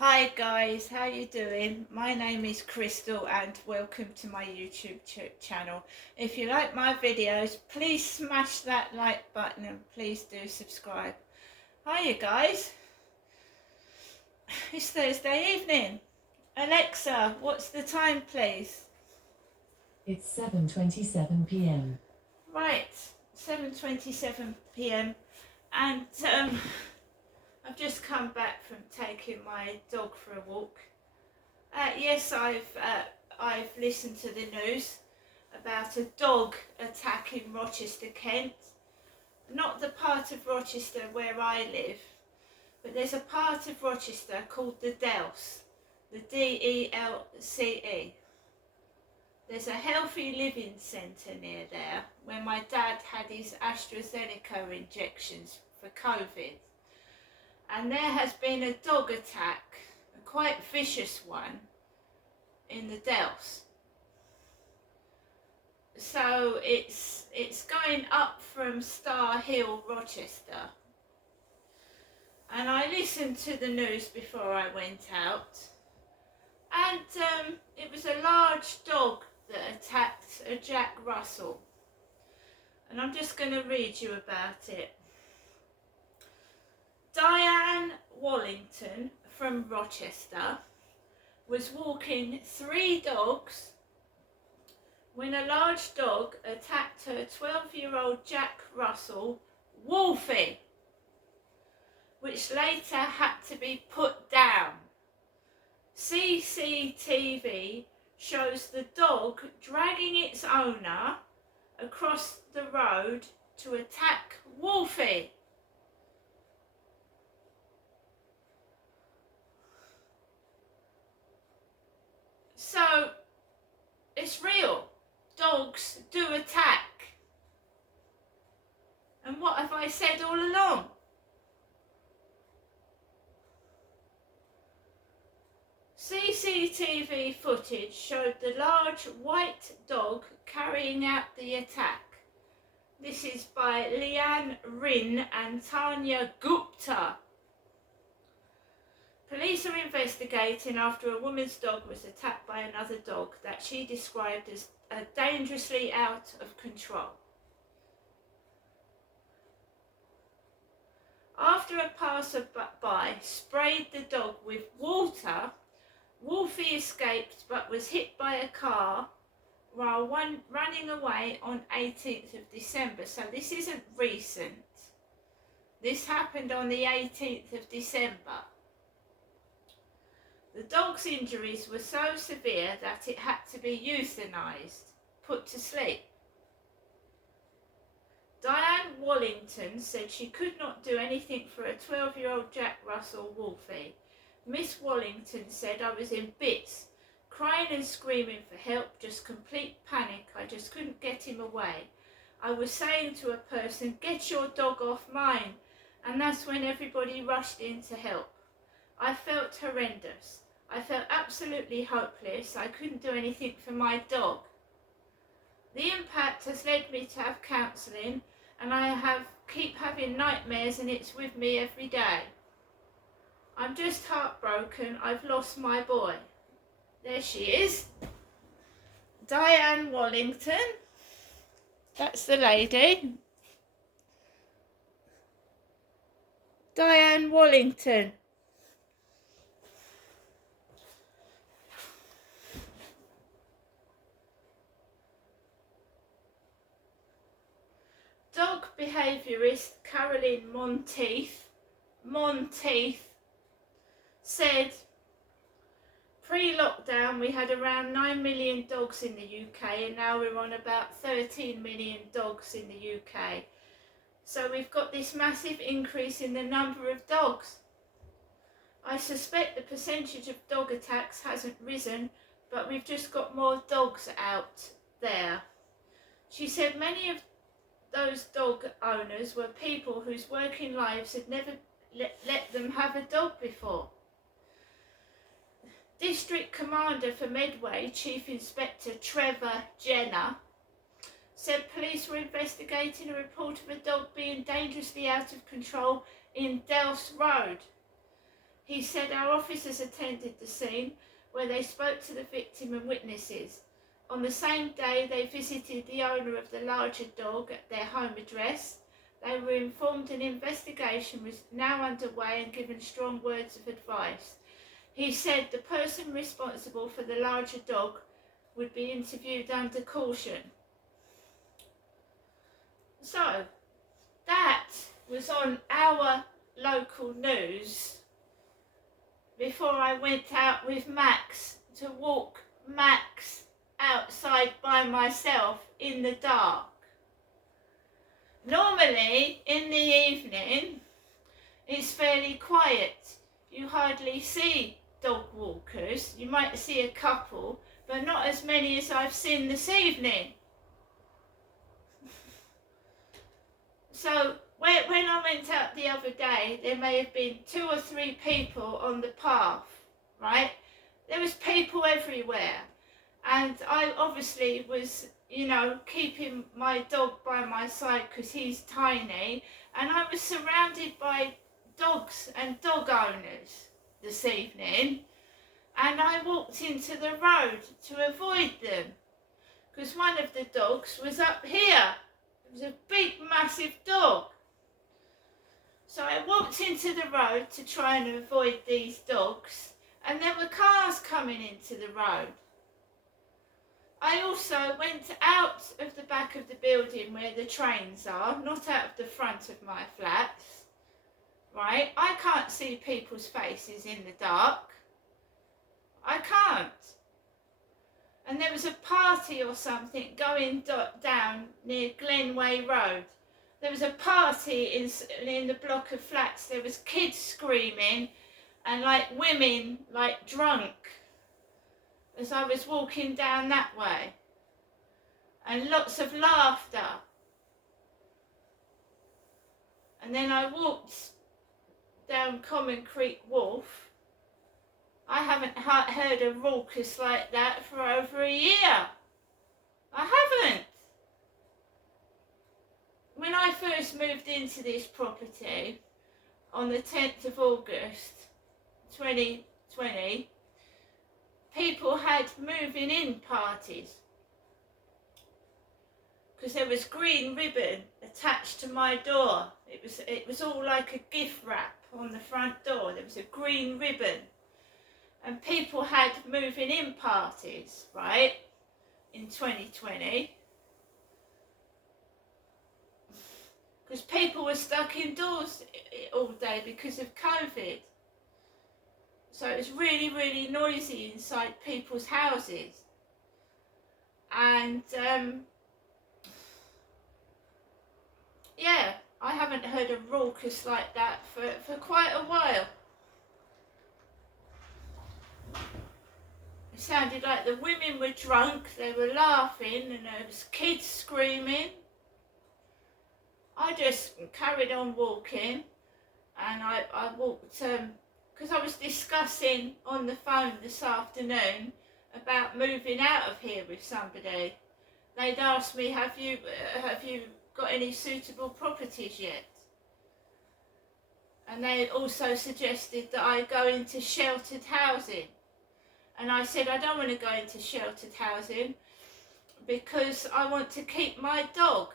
Hi guys, how you doing? My name is Crystal and welcome to my YouTube channel. If you like my videos, please smash that like button and please do subscribe. Hiya guys, it's Thursday evening. Alexa, what's the time please? It's 7:27 p.m. Right, 7:27 p.m. and I've just come back from taking my dog for a walk. Yes, I've listened to the news about a dog attack in Rochester, Kent. Not the part of Rochester where I live, but there's a part of Rochester called the Delce, the DELCE. There's a healthy living centre near there where my dad had his AstraZeneca injections for COVID. And there has been a dog attack, a quite vicious one, in the Delce. So it's going up from Star Hill, Rochester. And I listened to the news before I went out. And it was a large dog that attacked a Jack Russell. And I'm just going to read you about it. Diane Wallington from Rochester was walking 3 dogs when a large dog attacked her 12-year-old Jack Russell, Wolfie, which later had to be put down. CCTV shows the dog dragging its owner across the road to attack Wolfie. So, it's real. Dogs do attack. And what have I said all along? CCTV footage showed the large white dog carrying out the attack. This is by Leanne Rin and Tanya Gupta. Police are investigating after a woman's dog was attacked by another dog that she described as dangerously out of control. After a passer-by sprayed the dog with water, Wolfie escaped but was hit by a car while running away on 18th of December. So this isn't recent. This happened on the 18th of December. The dog's injuries were so severe that it had to be euthanized, put to sleep. Diane Wallington said she could not do anything for a 12-year-old Jack Russell Wolfie. Miss Wallington said, I was in bits, crying and screaming for help, just complete panic. I just couldn't get him away. I was saying to a person, get your dog off mine, and that's when everybody rushed in to help. I felt horrendous. I felt absolutely hopeless. I couldn't do anything for my dog. The impact has led me to have counselling, and I keep having nightmares, and it's with me every day. I'm just heartbroken. I've lost my boy. There she is. Diane Wallington. That's the lady. Diane Wallington. Dog behaviourist Caroline Monteith said, pre-lockdown we had around 9 million dogs in the UK and now we're on about 13 million dogs in the UK. So we've got this massive increase in the number of dogs. I suspect the percentage of dog attacks hasn't risen, but we've just got more dogs out there. She said many of those dog owners were people whose working lives had never let them have a dog before. District Commander for Medway, Chief Inspector Trevor Jenner, said police were investigating a report of a dog being dangerously out of control in Delce Road. He said our officers attended the scene where they spoke to the victim and witnesses. On the same day, they visited the owner of the larger dog at their home address. They were informed an investigation was now underway and given strong words of advice. He said the person responsible for the larger dog would be interviewed under caution. So, that was on our local news before I went out with Max to walk Max outside by myself in the dark. Normally, in the evening, it's fairly quiet. You hardly see dog walkers. You might see a couple, but not as many as I've seen this evening. So when I went out the other day, there may have been 2 or 3 people on the path, right? There was people everywhere. And I obviously was, keeping my dog by my side because he's tiny. And I was surrounded by dogs and dog owners this evening. And I walked into the road to avoid them because one of the dogs was up here. It was a big, massive dog. So I walked into the road to try and avoid these dogs, and there were cars coming into the road. I also went out of the back of the building where the trains are, not out of the front of my flats, right? I can't see people's faces in the dark. I can't. And there was a party or something going down near Glenway Road. There was a party in the block of flats. There was kids screaming and women drunk as I was walking down that way. And lots of laughter. And then I walked down Common Creek Wharf. I haven't heard a raucous like that for over a year. I haven't. When I first moved into this property on the 10th of August 2020, people had moving in parties because there was green ribbon attached to my door. It was all like a gift wrap on the front door. There was a green ribbon. And people had moving in parties, right, in 2020. Because people were stuck indoors all day because of COVID. So it was really, really noisy inside people's houses. And, yeah, I haven't heard a raucous like that for quite a while. It sounded like the women were drunk, they were laughing, and there was kids screaming. I just carried on walking, and I walked, because I was discussing on the phone this afternoon about moving out of here with somebody. They'd asked me, have you got any suitable properties yet? And they also suggested that I go into sheltered housing. And I said, I don't want to go into sheltered housing because I want to keep my dog.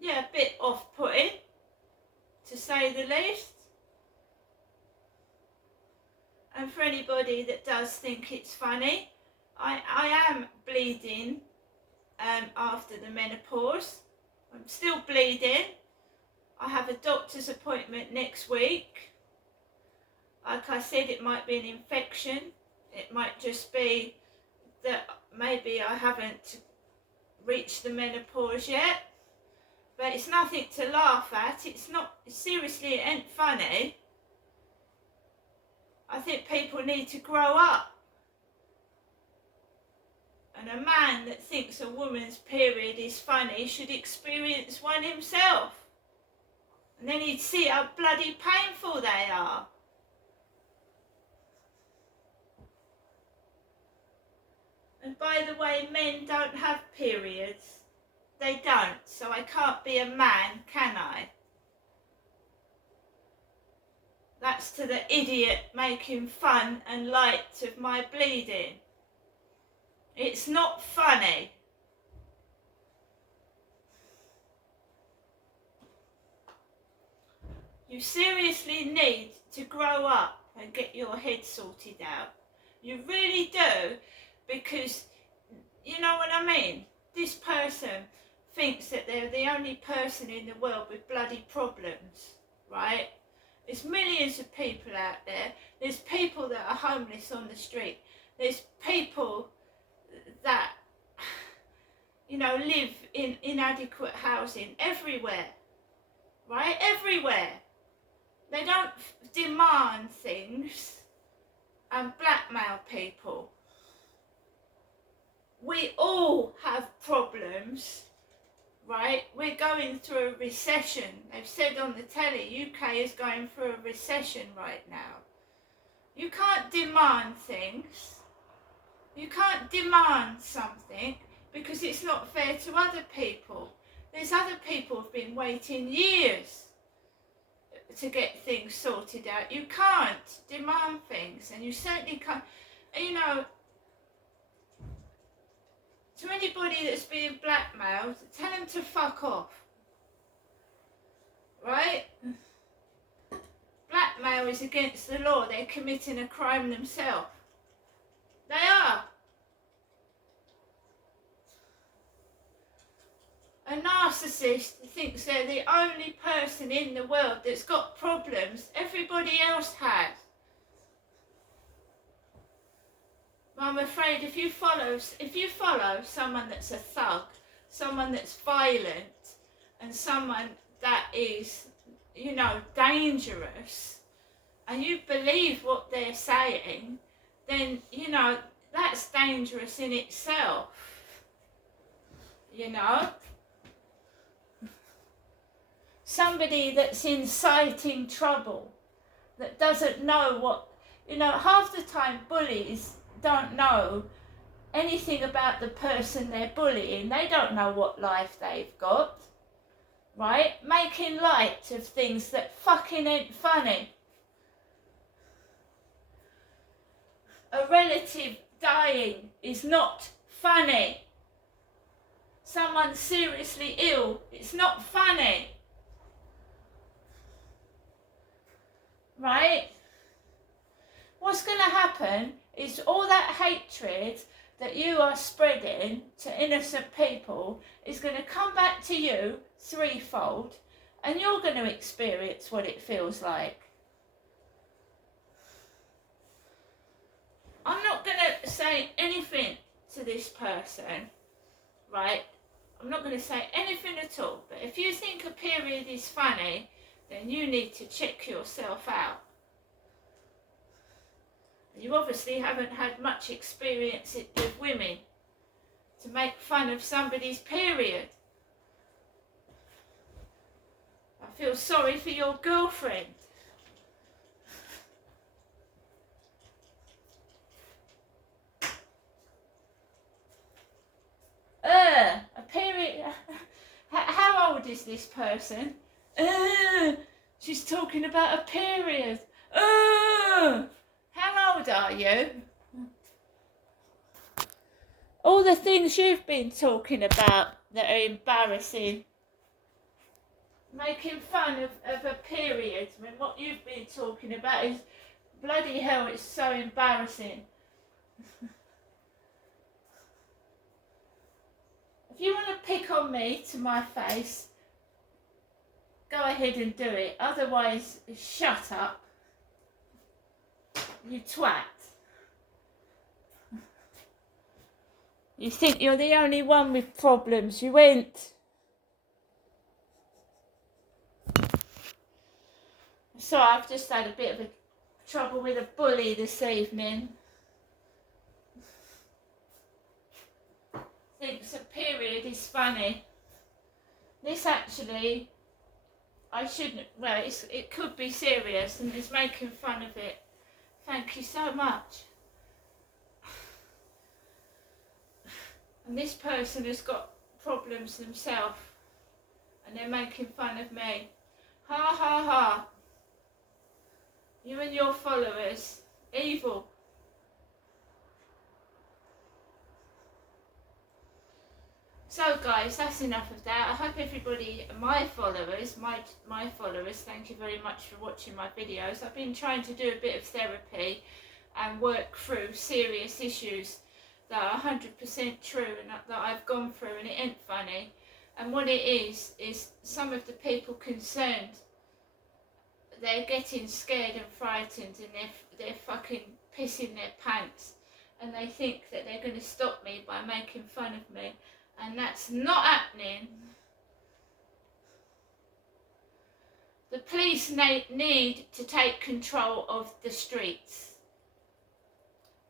Yeah, a bit off-putting, to say the least. And for anybody that does think it's funny, I am bleeding after the menopause. I'm still bleeding. I have a doctor's appointment next week. Like I said, it might be an infection. It might just be that maybe I haven't reached the menopause yet. But it's nothing to laugh at. It's not, seriously, it ain't funny. I think people need to grow up. And a man that thinks a woman's period is funny should experience one himself. And then he'd see how bloody painful they are. And by the way, men don't have periods. they don't, so I can't be a man, can I? That's to the idiot making fun and light of my bleeding. It's not funny. You seriously need to grow up and get your head sorted out. You really do, because you know what I mean? This person thinks that they're the only person in the world with bloody problems, right? There's millions of people out there. There's people that are homeless on the street. There's people that, you know, live in inadequate housing everywhere, right? Everywhere. They don't demand things and blackmail people. We all have problems, right? We're going through a recession. They've said on the telly, UK is going through a recession right now. You can't demand things. You can't demand something because it's not fair to other people. There's other people who've been waiting years to get things sorted out. You can't demand things, and you certainly can't, you know, to anybody that's being blackmailed, tell them to fuck off, right? Blackmail is against the law. They're committing a crime themselves. They are. A narcissist thinks they're the only person in the world that's got problems. Everybody else has. I'm afraid if you follow someone that's a thug, someone that's violent, and someone that is, you know, dangerous, and you believe what they're saying, then, you know, that's dangerous in itself. You know? Somebody that's inciting trouble, that doesn't know what, you know, half the time bullies don't know anything about the person they're bullying. They don't know what life they've got, right? Making light of things that fucking ain't funny. A relative dying is not funny. Someone seriously ill, it's not funny. Right? What's going to happen is all that hatred that you are spreading to innocent people is going to come back to you threefold, and you're going to experience what it feels like. I'm not going to say anything to this person, right? I'm not going to say anything at all, but if you think a period is funny, then you need to check yourself out. You obviously haven't had much experience with women to make fun of somebody's period. I feel sorry for your girlfriend. A period. How old is this person? She's talking about a period. How old are you? All the things you've been talking about that are embarrassing. Making fun of a period when what you've been talking about is bloody hell, it's so embarrassing. If you want to pick on me to my face, go ahead and do it. Otherwise, shut up. You twat. You think you're the only one with problems. You ain't. So I've just had a bit of trouble with a bully this evening. Thinks a period is funny. This actually, I shouldn't, well, it could be serious and is making fun of it. Thank you so much. And this person has got problems themselves. And they're making fun of me. Ha ha ha. You and your followers. Evil. So guys, that's enough of that. I hope everybody, my followers, thank you very much for watching my videos. I've been trying to do a bit of therapy and work through serious issues that are 100% true and that I've gone through, and it ain't funny. And what it is some of the people concerned, they're getting scared and frightened, and they're fucking pissing their pants, and they think that they're going to stop me by making fun of me. And that's not happening. The police need to take control of the streets.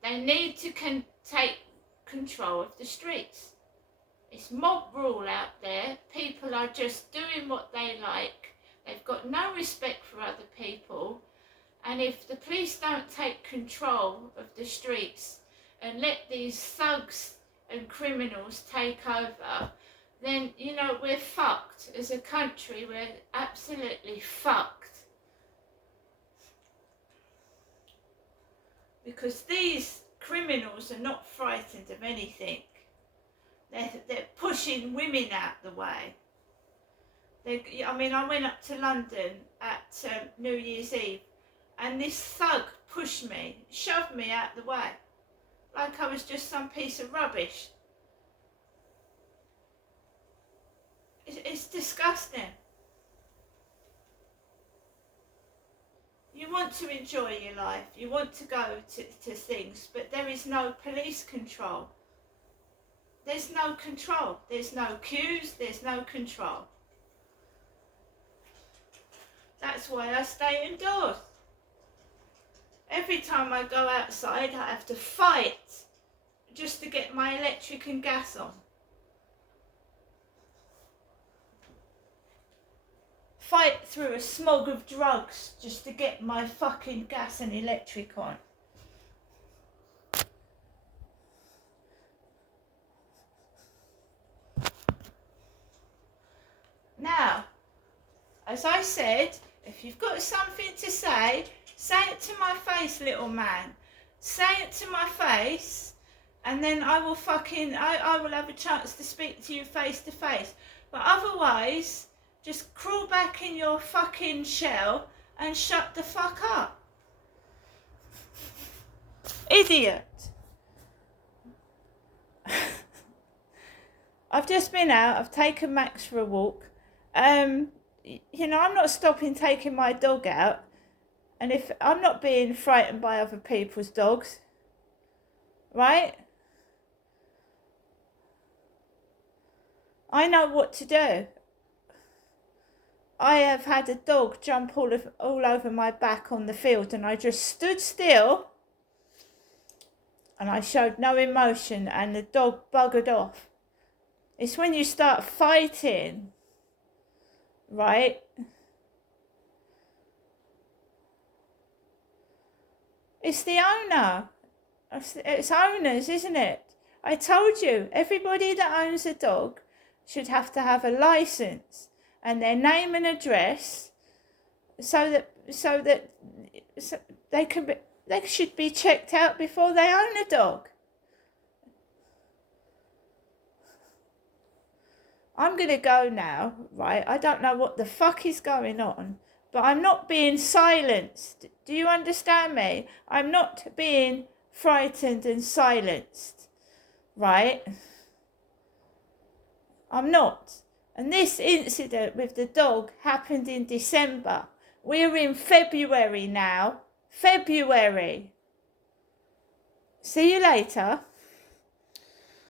They need to take control of the streets. It's mob rule out there. People are just doing what they like. They've got no respect for other people. And if the police don't take control of the streets and let these thugs and criminals take over, then, you know, we're fucked. As a country, we're absolutely fucked. Because these criminals are not frightened of anything. They're pushing women out the way. I mean, I went up to London at New Year's Eve, and this thug pushed me, shoved me out the way, like I was just some piece of rubbish. It's disgusting. You want to enjoy your life, you want to go to things, but there is no police control. There's no control. There's no queues, there's no control. That's why I stay indoors. Every time I go outside, I have to fight just to get my electric and gas on. Fight through a smog of drugs just to get my fucking gas and electric on. Now, as I said, if you've got something to say it to my face, little man. Say it to my face, and then I will I will have a chance to speak to you face to face. But otherwise, just crawl back in your fucking shell and shut the fuck up. Idiot. I've just been out, I've taken Max for a walk. You know, I'm not stopping taking my dog out. And if I'm not being frightened by other people's dogs, right? I know what to do. I have had a dog jump all over my back on the field, and I just stood still and I showed no emotion, and the dog buggered off. It's when you start fighting, right? It's the owner. It's owners, isn't it? I told you, everybody that owns a dog should have to have a license and their name and address, so that they should be checked out before they own a dog. I'm going to go now, right? I don't know what the fuck is going on, but I'm not being silenced. Do you understand me? I'm not being frightened and silenced, right? I'm not. And this incident with the dog happened in December. We're in February now. February. See you later.